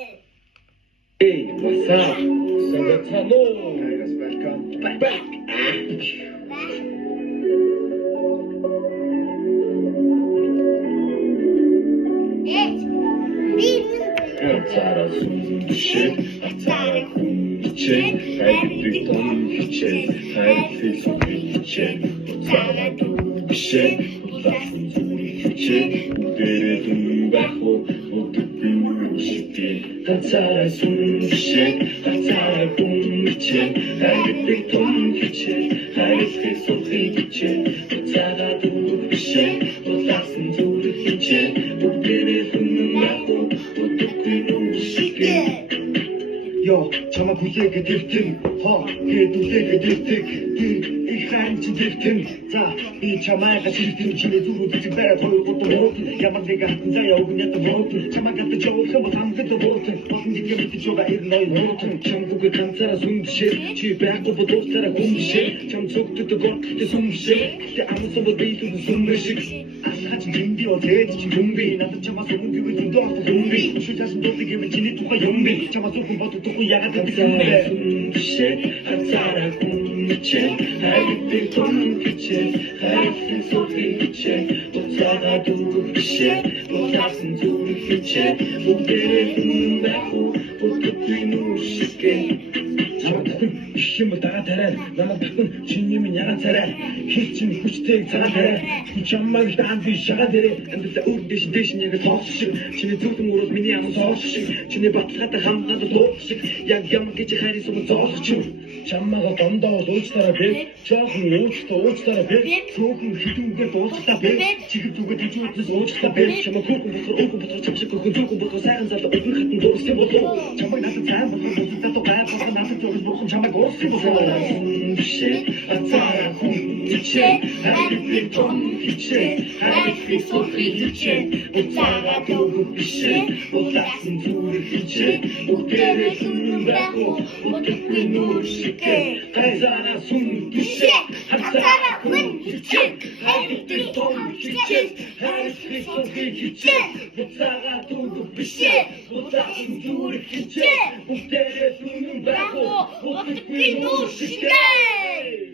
Hey, what's up? Sangatano. Guys, welcome back. Атара сүн düşe, atara хүн düşe, хайрыг том хичээ, хайрыг сүнхий хичээ, атара düşe, улаасан зүрх хичээ, дээрээ дүн байх уу, өдөртөө шигтэй, атара сүн düşe, атара хүн хичээ, хайрыг том хичээ, хайрыг сүнхий хичээ, атара düşe, улаасан зүрх хичээ, дээрээ дүн байх уу, Yo, чама бүлэгээ дэвтэн, хэдүүлээгээ дэвтэг, их хайрч дэвтэн, за, би чамайгаа сэрдэн, чиний зүрүүд эцэг байгаад хоёр гутан буутан, ямар нэг хатан заяа өгнэт буутан, чамайгаа жавах юм хамгад буутан, олон жиг мэдэж байгаа ирнэ ой буутан, чамгүйгээ ганцаараа сүмшээ, чи байхгүй бодуулсараа хүмшээ, чам цогтод гортлээ сүмшээ, тэ амсан бодвол сүмшээ, асаач жинди отээд чи юмби, надад чамаас өгнөг зүдөө юмби, шүлээс дутыг юм чиний тухай юмби, чамаас өгөн боддог ягаад гэвэл шээ хацара хүнчээ хайрыг том хичээ хайрыг сохий хичээ уцаага дүүшээ уцаасан зүрх хичээ бүгдээ хүн байх уу бүгдээ нүшгэ юм даа тарай намайг чиний минь яга царай хич чинь хүчтэй царай тарай чамайг даан би шага дээрээ амьдаа үрдэш дэш нэг тоосш чиний зүгтэн өрөөс миний ам соосш чиний батлагатай хамгаад тоосш яг ямар гэж хайрын сүм зоолч чамайг дондоо уучлаарай бэ жоохон уучлаарай бэ цөөхөн хитүүгээ дуулчлаа бэ чихэр зүгээд ижүүлээс уучлаа бэ чамайг хүүхэн босгор чамшиг хөрхөн зүгэн босгор сайхан залуу өдөр хатан дууссан болов чамайг надад цаан босгор надад гай босгор надад зүгээс босгор чамайг Шээ, атара хүн хичээ, хайрыг том хичээ, хайрыг сохий хичээ, уцаага дүүшээ, улаасан зүрх хичээ, бүгдээ хүн байх уу, бүгдээ нүшгэ, атара сүн хичээ, атара хүн хичээ, хайрыг том хичээ, хайрыг сохий хичээ, уцаага дүүшээ, улаасан зүрх хичээ, бүгдээ хүн байх уу, бүгдээ нүшгэ.